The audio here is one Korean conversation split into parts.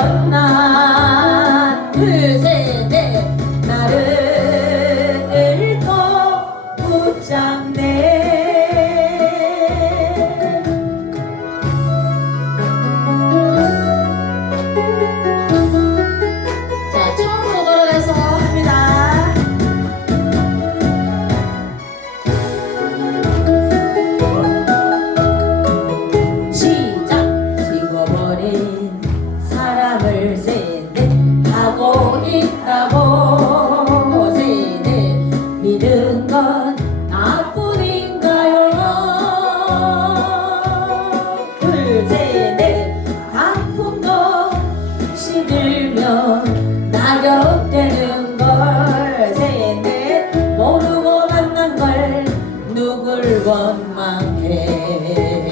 하나 둘셋넷 나를 꼭 붙잡네 자 처음으로 가서 합니다. 시작! 식어버린 되는 걸 새해 때 모르고 만난 걸 누굴 원망해?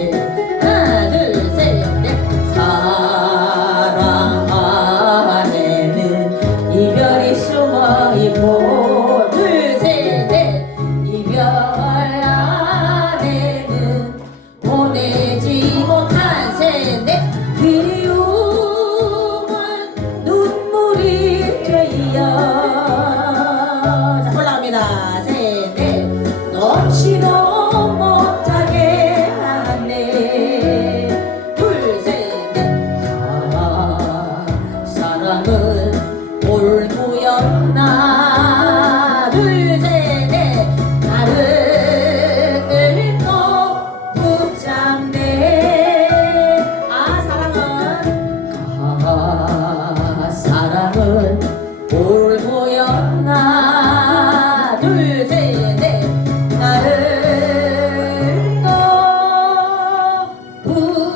Oh.